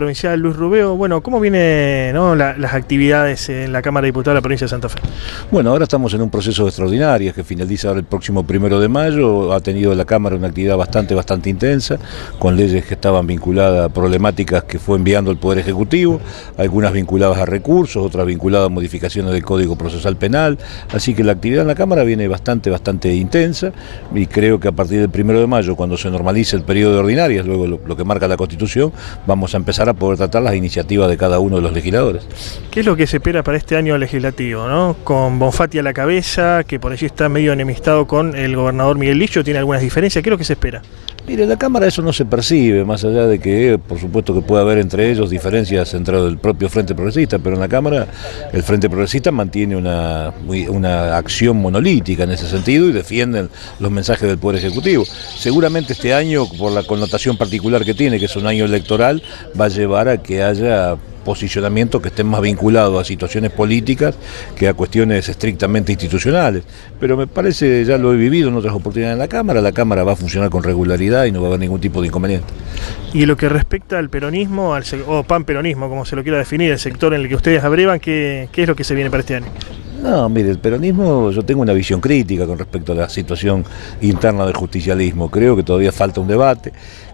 provincial Luis Rubeo. Bueno, ¿cómo vienen, ¿no?, las actividades en la Cámara de Diputados de la provincia de Santa Fe? Bueno, ahora estamos en un proceso extraordinario que finaliza ahora el próximo 1 de mayo. Ha tenido la Cámara una actividad bastante intensa, con leyes que estaban vinculadas a problemáticas que fue enviando el Poder Ejecutivo, algunas vinculadas a recursos, otras vinculadas a modificaciones del Código Procesal Penal. Así que la actividad en la Cámara viene bastante intensa, y creo que a partir del 1 de mayo, cuando se normalice el periodo de ordinarias, luego lo que marca la Constitución, vamos a empezar a poder tratar las iniciativas de cada uno de los legisladores. ¿Qué es lo que se espera para este año legislativo, ¿no? Con Bonfatti a la cabeza, que por allí está medio enemistado con el gobernador Miguel Lillo, tiene algunas diferencias. ¿Qué es lo que se espera? Mire, en la Cámara eso no se percibe, más allá de que, por supuesto, que puede haber entre ellos diferencias dentro del propio Frente Progresista, pero en la Cámara el Frente Progresista mantiene una acción monolítica en ese sentido y defienden los mensajes del Poder Ejecutivo. Seguramente este año, por la connotación particular que tiene, que es un año electoral, va a llevar a que haya posicionamientos que estén más vinculados a situaciones políticas que a cuestiones estrictamente institucionales. Pero me parece, ya lo he vivido en otras oportunidades en la Cámara va a funcionar con regularidad y no va a haber ningún tipo de inconveniente. Y lo que respecta al peronismo, o panperonismo, como se lo quiera definir, el sector en el que ustedes abrevan, ¿qué es lo que se viene para este año? No, mire, el peronismo, yo tengo una visión crítica con respecto a la situación interna del justicialismo. Creo que todavía falta un debate,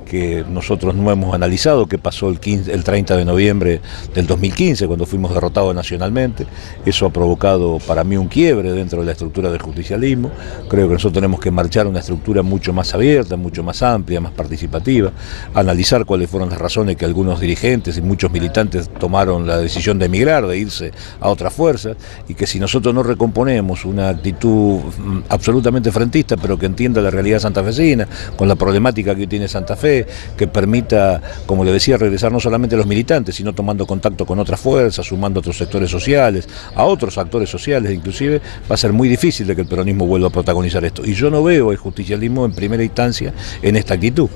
que nosotros no hemos analizado qué pasó el 30 de noviembre del 2015, cuando fuimos derrotados nacionalmente. Eso ha provocado para mí un quiebre dentro de la estructura del justicialismo. Creo que nosotros tenemos que marchar a una estructura mucho más abierta, mucho más amplia, más participativa, analizar cuáles fueron las razones que algunos dirigentes y muchos militantes tomaron la decisión de emigrar, de irse a otras fuerzas, y que si nosotros no recomponemos una actitud absolutamente frentista, pero que entienda la realidad santafesina, con la problemática que tiene Santa Fe, que permita, como le decía, regresar no solamente a los militantes, sino tomando contacto con otras fuerzas, sumando a otros sectores sociales, a otros actores sociales inclusive, va a ser muy difícil de que el peronismo vuelva a protagonizar esto. Y yo no veo el justicialismo en primera instancia en esta actitud.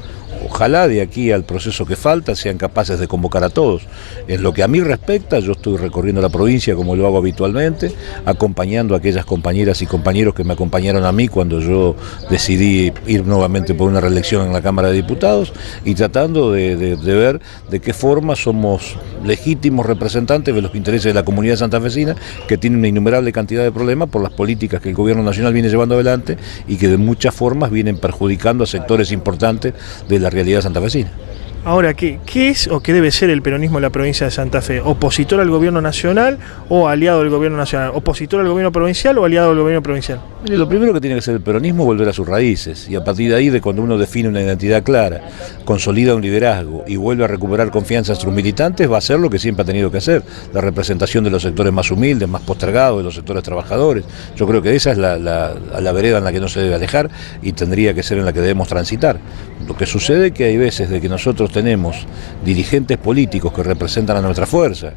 Ojalá de aquí al proceso que falta sean capaces de convocar a todos. En lo que a mí respecta, yo estoy recorriendo la provincia como lo hago habitualmente, acompañando a aquellas compañeras y compañeros que me acompañaron a mí cuando yo decidí ir nuevamente por una reelección en la Cámara de Diputados, y tratando de ver de qué forma somos legítimos representantes de los intereses de la comunidad santafesina, que tiene una innumerable cantidad de problemas por las políticas que el gobierno nacional viene llevando adelante y que de muchas formas vienen perjudicando a sectores importantes de la realidad santafesina. Ahora, ¿qué es o qué debe ser el peronismo en la provincia de Santa Fe? ¿Opositor al gobierno nacional o aliado del gobierno nacional? ¿Opositor al gobierno provincial o aliado del gobierno provincial? Mire, lo primero que tiene que hacer el peronismo es volver a sus raíces, y a partir de ahí, de cuando uno define una identidad clara, consolida un liderazgo y vuelve a recuperar confianza en sus militantes, va a hacer lo que siempre ha tenido que hacer, la representación de los sectores más humildes, más postergados, de los sectores trabajadores. Yo creo que esa es la vereda en la que no se debe alejar y tendría que ser en la que debemos transitar. Lo que sucede es que hay veces de que nosotros tenemos dirigentes políticos que representan a nuestra fuerza,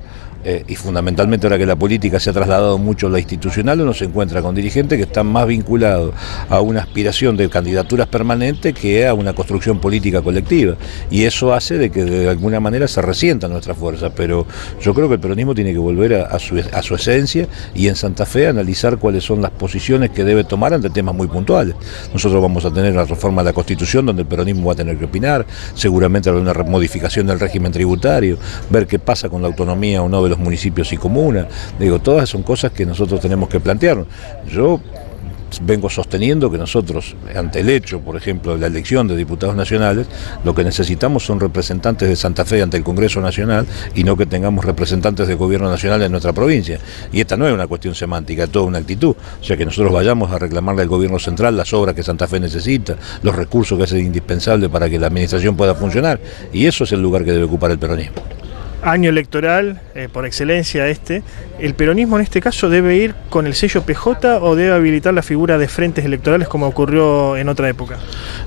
y fundamentalmente ahora que la política se ha trasladado mucho a la institucional, uno se encuentra con dirigentes que están más vinculados a una aspiración de candidaturas permanentes que a una construcción política colectiva, y eso hace de que de alguna manera se resienta nuestra fuerza. Pero yo creo que el peronismo tiene que volver a su esencia, y en Santa Fe analizar cuáles son las posiciones que debe tomar ante temas muy puntuales. Nosotros vamos a tener una reforma de la Constitución donde el peronismo va a tener que opinar, seguramente habrá una modificación del régimen tributario, ver qué pasa con la autonomía o no de los municipios y comunas. Digo, todas son cosas que nosotros tenemos que plantearnos. Yo vengo sosteniendo que nosotros, ante el hecho, por ejemplo, de la elección de diputados nacionales, lo que necesitamos son representantes de Santa Fe ante el Congreso Nacional, y no que tengamos representantes del gobierno nacional en nuestra provincia. Y esta no es una cuestión semántica, es toda una actitud. O sea, que nosotros vayamos a reclamarle al gobierno central las obras que Santa Fe necesita, los recursos que hacen indispensable para que la administración pueda funcionar, y eso es el lugar que debe ocupar el peronismo. Año electoral, por excelencia ¿el peronismo en este caso debe ir con el sello PJ o debe habilitar la figura de frentes electorales como ocurrió en otra época?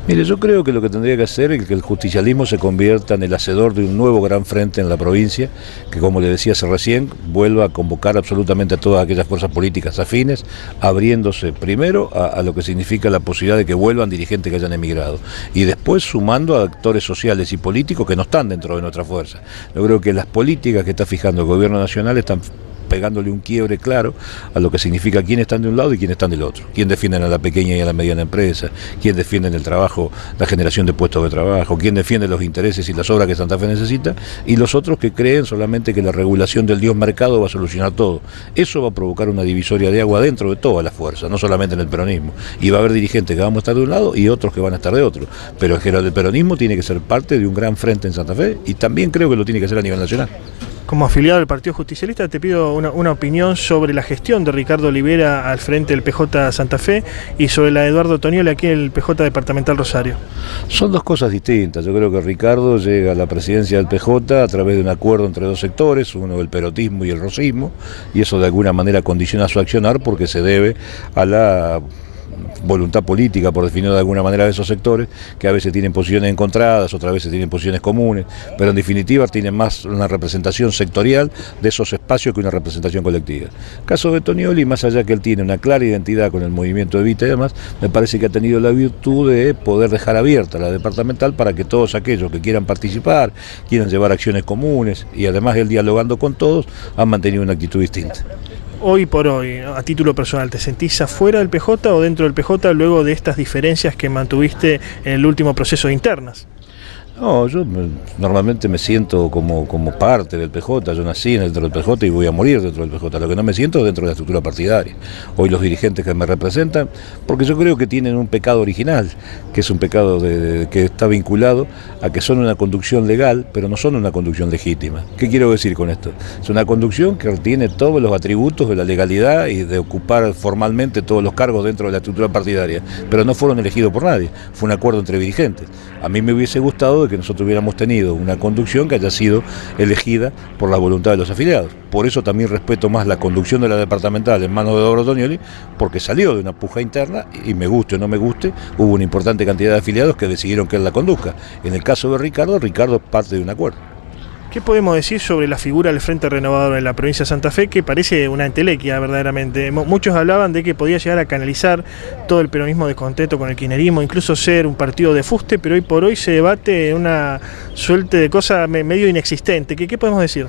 Mire, yo creo que lo que tendría que hacer es que el justicialismo se convierta en el hacedor de un nuevo gran frente en la provincia, que, como le decía hace recién, vuelva a convocar absolutamente a todas aquellas fuerzas políticas afines, abriéndose primero a lo que significa la posibilidad de que vuelvan dirigentes que hayan emigrado, y después sumando a actores sociales y políticos que no están dentro de nuestra fuerza. Yo creo que las políticas que está fijando el gobierno nacional están pegándole un quiebre claro a lo que significa quién están de un lado y quién están del otro, quién defienden a la pequeña y a la mediana empresa, quién defienden el trabajo, la generación de puestos de trabajo, quién defiende los intereses y las obras que Santa Fe necesita, y los otros que creen solamente que la regulación del Dios mercado va a solucionar todo. Eso va a provocar una divisoria de agua dentro de toda la fuerza, no solamente en el peronismo, y va a haber dirigentes que vamos a estar de un lado y otros que van a estar de otro, pero el peronismo tiene que ser parte de un gran frente en Santa Fe, y también creo que lo tiene que hacer a nivel nacional. Como afiliado del Partido Justicialista, te pido una opinión sobre la gestión de Ricardo Olivera al frente del PJ Santa Fe y sobre la de Eduardo Tonioli aquí en el PJ Departamental Rosario. Son dos cosas distintas. Yo creo que Ricardo llega a la presidencia del PJ a través de un acuerdo entre dos sectores, uno el perotismo y el rosismo, y eso de alguna manera condiciona su accionar porque se debe a la voluntad política, por definirlo de alguna manera, de esos sectores, que a veces tienen posiciones encontradas, otras veces tienen posiciones comunes, pero en definitiva tienen más una representación sectorial de esos espacios que una representación colectiva. Caso de Tonioli, más allá que él tiene una clara identidad con el movimiento Evita y demás, me parece que ha tenido la virtud de poder dejar abierta la departamental para que todos aquellos que quieran participar, quieran llevar acciones comunes, y además él dialogando con todos, han mantenido una actitud distinta. Hoy por hoy, a título personal, ¿te sentís afuera del PJ o dentro del PJ luego de estas diferencias que mantuviste en el último proceso de internas? No, yo normalmente me siento como parte del PJ, yo nací dentro del PJ y voy a morir dentro del PJ, lo que no me siento es dentro de la estructura partidaria. Hoy los dirigentes que me representan, porque yo creo que tienen un pecado original, que es un pecado que está vinculado a que son una conducción legal, pero no son una conducción legítima. ¿Qué quiero decir con esto? Es una conducción que tiene todos los atributos de la legalidad y de ocupar formalmente todos los cargos dentro de la estructura partidaria, pero no fueron elegidos por nadie, fue un acuerdo entre dirigentes. A mí me hubiese gustado que nosotros hubiéramos tenido una conducción que haya sido elegida por la voluntad de los afiliados. Por eso también respeto más la conducción de la departamental en manos de Eduardo Tonioli, porque salió de una puja interna y me guste o no me guste, hubo una importante cantidad de afiliados que decidieron que él la conduzca. En el caso de Ricardo es parte de un acuerdo. ¿Qué podemos decir sobre la figura del Frente Renovador en la provincia de Santa Fe, que parece una entelequia verdaderamente? Muchos hablaban de que podía llegar a canalizar todo el peronismo descontento con el kirchnerismo, incluso ser un partido de fuste, pero hoy por hoy se debate una suerte de cosa medio inexistente. ¿Qué podemos decir?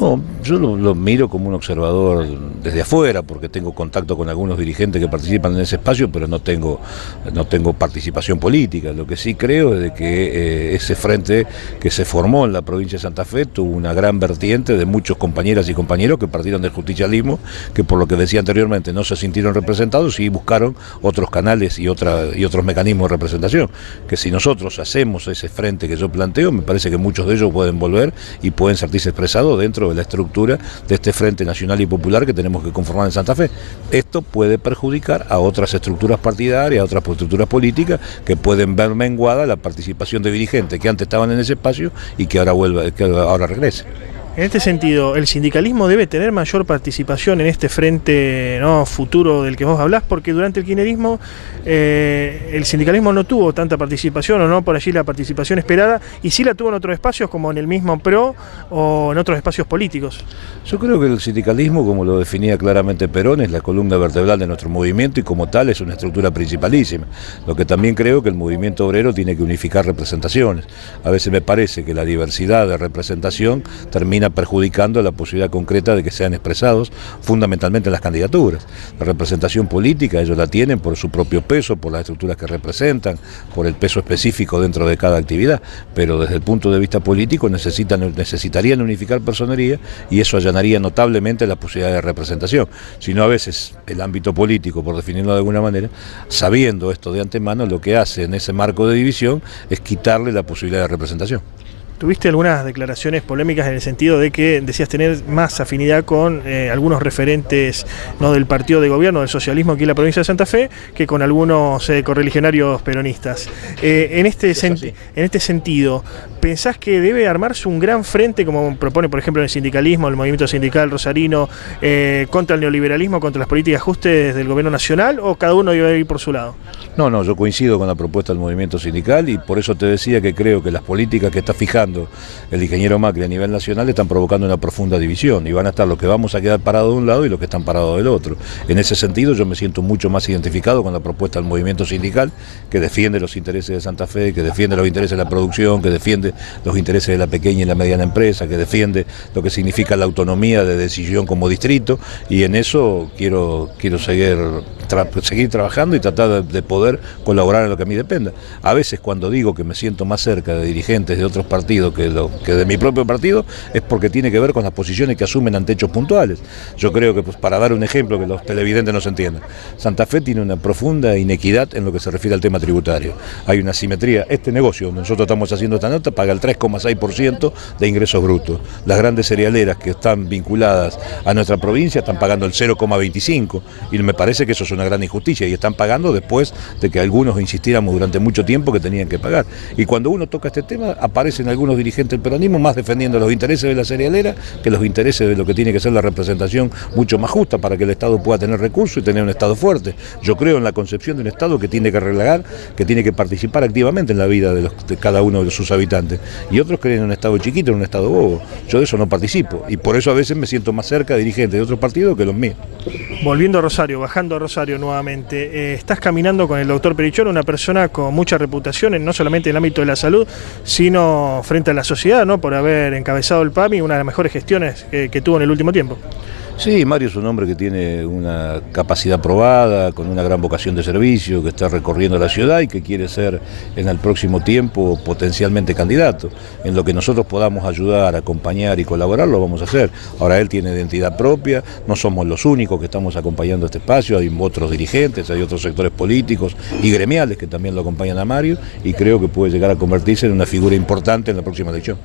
No, yo lo miro como un observador desde afuera, porque tengo contacto con algunos dirigentes que participan en ese espacio, pero no tengo participación política. Lo que sí creo es de que ese frente que se formó en la provincia de Santa Fe tuvo una gran vertiente de muchos compañeras y compañeros que partieron del justicialismo, que por lo que decía anteriormente no se sintieron representados y buscaron otros canales y otros mecanismos de representación. Que si nosotros hacemos ese frente que yo planteo, me parece que muchos de ellos pueden volver y pueden sentirse expresados dentro de la estructura de este Frente Nacional y Popular que tenemos que conformar en Santa Fe. Esto puede perjudicar a otras estructuras partidarias, a otras estructuras políticas que pueden ver menguada la participación de dirigentes que antes estaban en ese espacio y que ahora regresen. En este sentido, ¿el sindicalismo debe tener mayor participación en este frente futuro del que vos hablás? Porque durante el kirchnerismo el sindicalismo no tuvo tanta participación, o no por allí la participación esperada, y sí la tuvo en otros espacios como en el mismo PRO o en otros espacios políticos. Yo creo que el sindicalismo, como lo definía claramente Perón, es la columna vertebral de nuestro movimiento y como tal es una estructura principalísima. Lo que también creo que el movimiento obrero tiene que unificar representaciones. A veces me parece que la diversidad de representación termina perjudicando la posibilidad concreta de que sean expresados fundamentalmente en las candidaturas. La representación política ellos la tienen por su propio peso, por las estructuras que representan, por el peso específico dentro de cada actividad, pero desde el punto de vista político necesitarían unificar personería y eso allanaría notablemente la posibilidad de representación. Si no, a veces el ámbito político, por definirlo de alguna manera, sabiendo esto de antemano, lo que hace en ese marco de división es quitarle la posibilidad de representación. Tuviste algunas declaraciones polémicas en el sentido de que decías tener más afinidad con algunos referentes del partido de gobierno, del socialismo aquí en la provincia de Santa Fe, que con algunos correligionarios peronistas. En este sentido, ¿pensás que debe armarse un gran frente, como propone por ejemplo el sindicalismo, el movimiento sindical rosarino, contra el neoliberalismo, contra las políticas de ajustes del gobierno nacional, o cada uno debe ir por su lado? No, yo coincido con la propuesta del movimiento sindical y por eso te decía que creo que las políticas que está fijando provocando el ingeniero Macri a nivel nacional están provocando una profunda división y van a estar los que vamos a quedar parados de un lado y los que están parados del otro. En ese sentido yo me siento mucho más identificado con la propuesta del movimiento sindical que defiende los intereses de Santa Fe, que defiende los intereses de la producción, que defiende los intereses de la pequeña y la mediana empresa, que defiende lo que significa la autonomía de decisión como distrito, y en eso quiero seguir trabajando y tratar de poder colaborar en lo que a mí dependa. A veces cuando digo que me siento más cerca de dirigentes de otros partidos que de mi propio partido, es porque tiene que ver con las posiciones que asumen ante hechos puntuales. Yo creo que, pues, para dar un ejemplo que los televidentes no se entiendan, Santa Fe tiene una profunda inequidad en lo que se refiere al tema tributario. Hay una asimetría. Este negocio donde nosotros estamos haciendo esta nota paga el 3,6% de ingresos brutos. Las grandes cerealeras que están vinculadas a nuestra provincia están pagando el 0,25%, y me parece que eso es una gran injusticia, y están pagando después de que algunos insistiéramos durante mucho tiempo que tenían que pagar. Y cuando uno toca este tema, aparecen algunos dirigentes del peronismo más defendiendo los intereses de la cerealera que los intereses de lo que tiene que ser la representación mucho más justa para que el Estado pueda tener recursos y tener un Estado fuerte. Yo creo en la concepción de un Estado que tiene que relegar, que tiene que participar activamente en la vida de cada uno de sus habitantes. Y otros creen en un Estado chiquito, en un Estado bobo. Yo de eso no participo, y por eso a veces me siento más cerca de dirigentes de otros partidos que los míos. Volviendo a Rosario, bajando a Rosario nuevamente, estás caminando con el doctor Perichón, una persona con mucha reputación, no solamente en el ámbito de la salud, sino frente a la sociedad, ¿no? Por haber encabezado el PAMI, una de las mejores gestiones que tuvo en el último tiempo. Sí, Mario es un hombre que tiene una capacidad probada, con una gran vocación de servicio, que está recorriendo la ciudad y que quiere ser en el próximo tiempo potencialmente candidato. En lo que nosotros podamos ayudar, acompañar y colaborar, lo vamos a hacer. Ahora él tiene identidad propia, no somos los únicos que estamos acompañando este espacio, hay otros dirigentes, hay otros sectores políticos y gremiales que también lo acompañan a Mario, y creo que puede llegar a convertirse en una figura importante en la próxima elección.